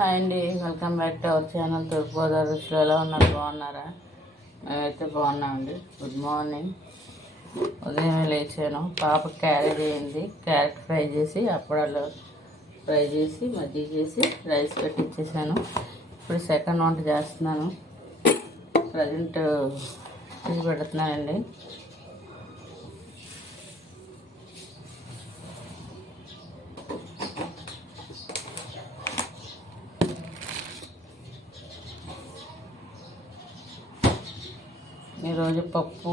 Hi అండి, welcome back to our channel Thoorpu Godavari Ruchulu. ఎలా ఉన్నారు? బాగున్నారా? మేమైతే బాగున్నామండి. Good morning. ఉదయం లేచాను, పాప క్యారేజ్ అయింది. క్యారెట్ ఫ్రై చేసి, అప్పడాలు ఫ్రై చేసి, మజ్జిగ చేసి రైస్ పెట్టించేసాను. ఇప్పుడు సెకండ్ వంట చేస్తున్నాను. ప్రజెంట్ తీసి పెడుతున్నానండి. ఈరోజు పప్పు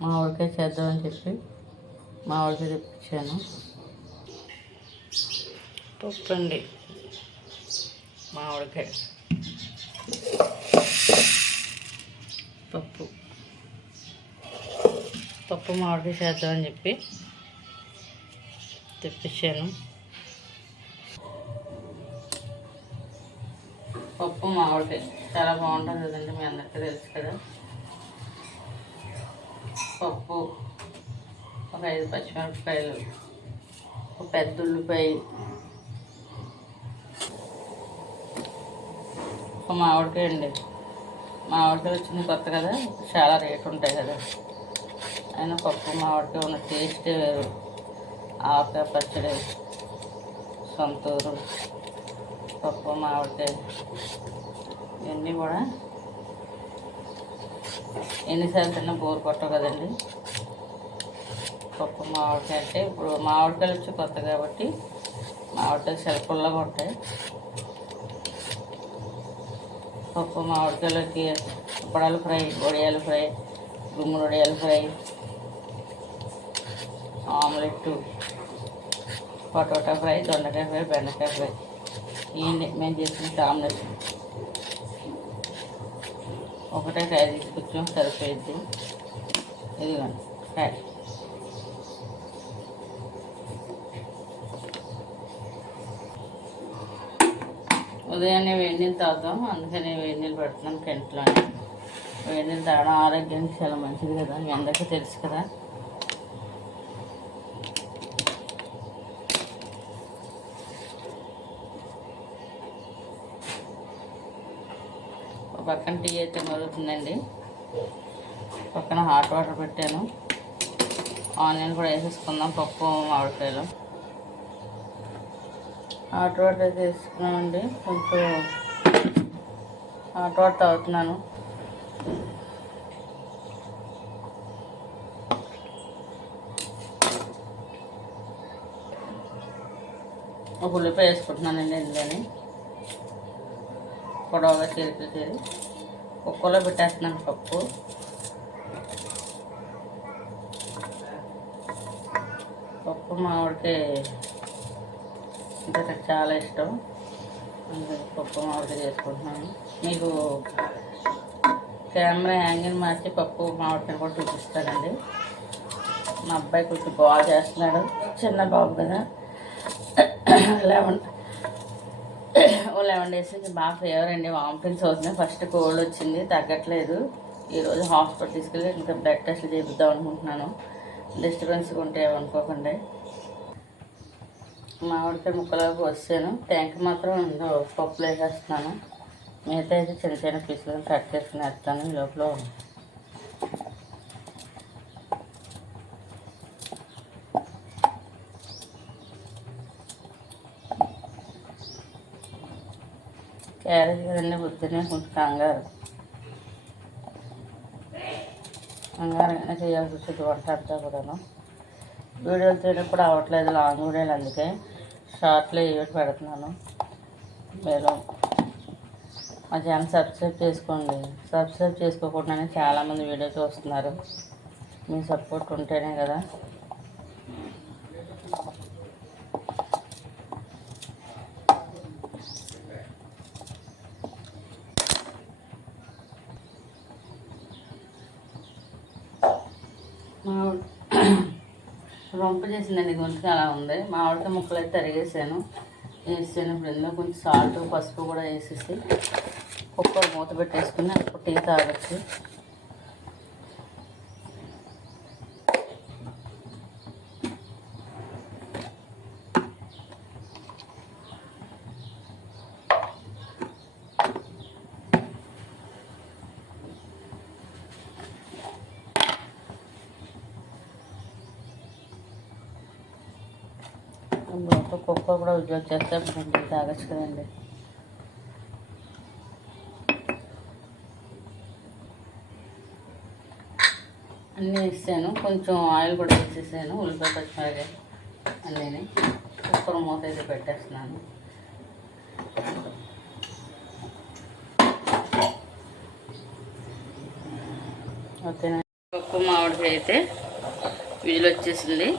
మామిడికాయ చేద్దామని చెప్పి మామిడికాయ తెప్పించాను. పప్పు అండి, మామిడికాయ పప్పు పప్పు మామిడికాయ చేద్దామని చెప్పి తెప్పించాను. పప్పు మామిడికాయ చాలా బాగుంటుంది కదండి, మీ అందరికీ తెలుసు కదా. పప్పు, ఒక 5 పచ్చిమిరపకాయలు, ఒక పెద్ద ఉల్లిపాయ, ఒక మామిడికాయ అండి. మామిడికాయ వచ్చింది కొత్త కదా, చాలా రేటు ఉంటాయి కదా. అయినా పప్పు మామిడికాయ ఉన్న టేస్టే వేరు. ఆవకాయ పచ్చడి, సొంతూరు, పప్పు మామిడికాయ, ఇవన్నీ కూడా ఎన్నిసార్లు తిన్నా బోరు కొట్టవు కదండి. పప్పు మామిడికాయ అంటే ఇప్పుడు మామిడికాయలు వచ్చి కొత్త కాబట్టి మామిడికాయలు సెలపుల్లగా ఉంటాయి. పప్పు మామిడికాయలకి అప్పడాలు ఫ్రై, వడియాలు ఫ్రై, గుమ్మడి వడియాలు ఫ్రై, ఆమ్లెట్, పొటాటో ఫ్రై, దొండకాయ ఫ్రై, బెండకాయ ఫ్రై, ఇవన్నీ మేము చేసిన కాంబినేషన్. ఒకటే కాయ తీసుకొచ్చాం, సరిపోయింది. ఇదిగోండి కాయ. ఉదయాన్నే వేడి నీళ్ళు తాగుతాం, అందుకని వేడి నీళ్ళు పెడుతున్నాను కెంట్లోనే. వేడి నీళ్ళు తాగడం ఆరోగ్యానికి చాలా మంచిది కదా, మీ అందరికీ తెలుసు కదా. పక్కన టీ అయితే మరుగుతుందండి. పక్కన హాట్ వాటర్ పెట్టాను. ఆనియన్ కూడా వేసేసుకుందాం పప్పు మామిడికాయలు. హాట్ వాటర్ అయితే వేసుకున్నామండి. కొంచెం హాట్ వాటర్ తాగుతున్నాను. ఒక ఉల్లిపాయ వేసుకుంటున్నానండి. ఇందులోని పొడవుగా చేరి కుక్కలో పెట్టేస్తున్నాను పప్పు. పప్పు మామిడికాయ ఇంకా నాకు చాలా ఇష్టం, అందుకని పప్పు మామిడికాయ చేసుకుంటున్నాను. మీకు కెమెరా యాంగిల్ మార్చి పప్పు మామిడికాయ కూడా చూపిస్తానండి. మా అబ్బాయి కొంచెం బాగా చేస్తున్నాడు, చిన్న బాబు కదా. 11 డేస్ నుంచి బాగా ఫీవర్ అండి, వామిటింగ్స్ అవుతున్నాయి. ఫస్ట్ కోల్డ్ వచ్చింది, తగ్గట్లేదు. ఈరోజు హాస్పిటల్ తీసుకెళ్ళి ఇంకా బ్లడ్ టెస్ట్లు చేపిద్దాం అనుకుంటున్నాను. డిస్టర్బెన్స్గా ఉంటే అనుకోకండి. మామిడికాయ ముక్కలకు వస్తాను, ట్యాంక్ మాత్రం పప్పులు వేసేస్తున్నాను. మిగతా అయితే చిన్న చిన్న పీసులను కట్ చేసుకుని వేస్తాను. ఈ లోపల క్యారేజ్ కదండి, పొద్దున్నే కొంచెం కంగారుగానే చేయాల్సి వచ్చేది వంట అంతా కూడాను. వీడియోలు తీయడం అవ్వట్లేదు, లాంగ్ వీడియోలు, అందుకే షార్ట్లో ఏవి పెడుతున్నాను. మీరు మా ఛానల్ సబ్స్క్రైబ్ చేసుకోండి. సబ్స్క్రైబ్ చేసుకోకుండానే చాలామంది వీడియో చూస్తున్నారు. మీ సపోర్ట్ ఉంటేనే కదా. రొంప చేసిందండి, గొంతుకు అలా ఉంది. మామిడికాయ ముక్కలు అయితే తరిగేసాను, వేసాను. ఇప్పుడు ఇందులో కొంచెం సాల్ట్, పసుపు కూడా వేసేసి కుక్కర్ మూత పెట్టేసుకుని అప్పుడు టీ తాగొచ్చు. కుక్క కూడా ఉద్యోగం చేస్తే కొంచెం తాగచ్చు కదండి. అన్నీ వేసాను, కొంచెం ఆయిల్ కూడా వేసేసాను, ఉల్లిపాయ పచ్చిమిరపకాయ అన్నీ. కుక్కర్ మూత అయితే పెట్టేస్తున్నాను. ఓకేనా. పప్పు మామిడికాయ అయితే విజిల్ వచ్చేసింది.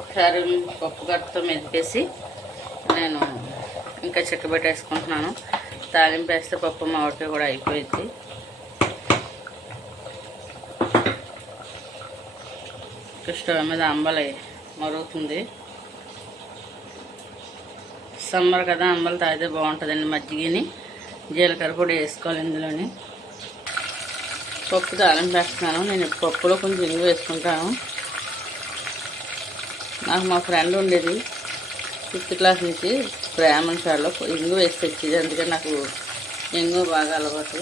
ఒకసారి పప్పు గట్టతో మెదిపేసి నేను ఇంకా చిక్కబెట్టేసుకుంటున్నాను. తాలింపు వేస్తే పప్పు మామిడికాయ కూడా అయిపోయింది. స్టవ్ మీద అంబలి మరుగుతుంది. సమ్మర్ కదా, అంబలి తాగితే బాగుంటుందండి. మజ్జిగని జీలకర్ర కూడా వేసుకోవాలి ఇందులోని. పప్పు తాలింపు వేస్తున్నాను. నేను పప్పులో కొంచెం ఇంగు వేసుకుంటాను. నాకు మా ఫ్రెండ్ ఉండేది 5th క్లాస్ నుంచి బ్రాహ్మణ సార్లో ఇంగు వేసి తెచ్చేది, అందుకని నాకు ఇంగు బాగా అలవాటు.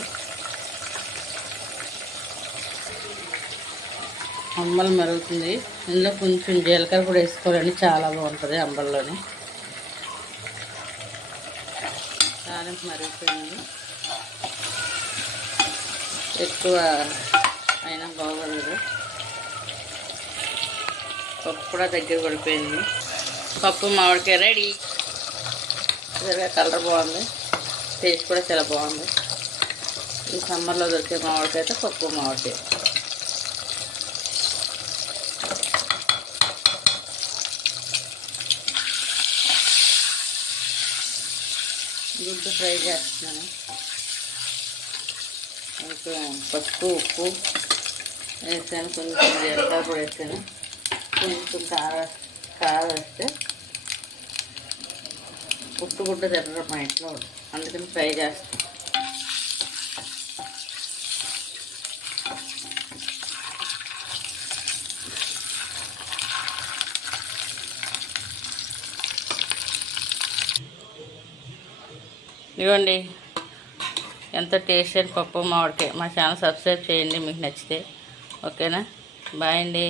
అంబలి మరుగుతుంది. ఇందులో కొంచెం జీలకర్ర కూడా వేసుకోవాలండి, చాలా బాగుంటుంది అంబలిలోని. తాలింపు మరుగుతుంది. ఎక్కువ అయినా బాగోదు. పప్పు కూడా దగ్గర పడిపోయింది. పప్పు మామిడికాయ రెడీ. కలర్ బాగుంది, టేస్ట్ కూడా చాలా బాగుంది. ఈ సమ్మర్లో దొరికే మామిడికాయ అయితే పప్పు మామిడికాయ. గుడ్డు ఫ్రై చేస్తున్నాను. కొంచెం పసుపు ఉప్పు వేసాను, కొంచెం జీలకర్ర కూడా వేసాను, కొంచెం కారం వేస్తే ఉప్పు గుడ్డ తినరు మా ఇంట్లో, అందుకని ఫ్రై చేస్తాను. ఇదిగోండి ఎంతో టేస్ట్ అయిన పప్పు మామిడికాయ. మా ఛానల్ సబ్స్క్రైబ్ చేయండి మీకు నచ్చితే. ఓకేనా. బాయ్ అండి.